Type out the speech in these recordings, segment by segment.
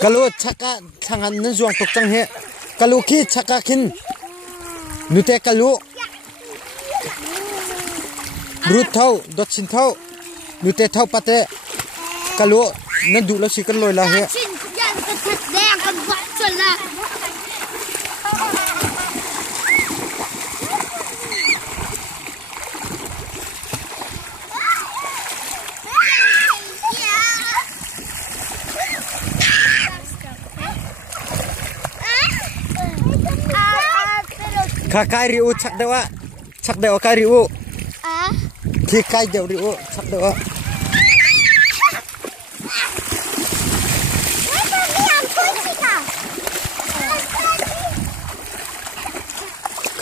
Kalau cakap sangat nenzuang tok cang he. Kalau ki cakap kin nute kalau brut thau dot sin thau nute thau pate kalau nandu lo si kan loi la he. Kakak riu cak dewa kariu. Kikai dewa riu cak dewa.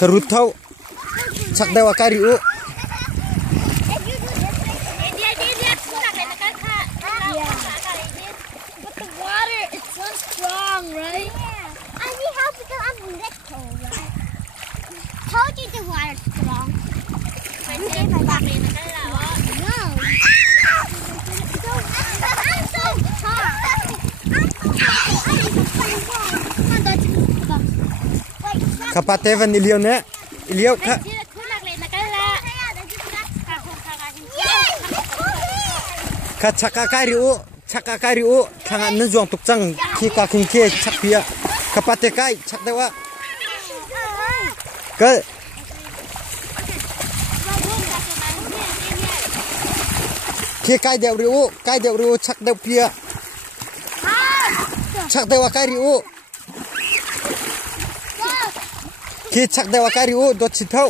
Kerutau cak dewa kariu. But the water is so strong, right? Yeah. I need help because I'm little, right? Told you the water's strong. No. I'm so hot. Kapatevan iliau ne? Iliau ka? Ka cakakariu kangan nenzuang tuk cang kika kingke cak pia kapatekai cak dewa ke kikai dewa riu cak dewa pia cak dewa kariu ki cak dewa kariu dot sitau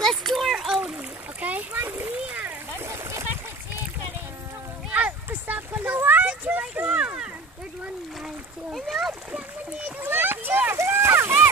Let's do our own, okay? One here. Stop. The water's too strong. There's one too. It's too strong.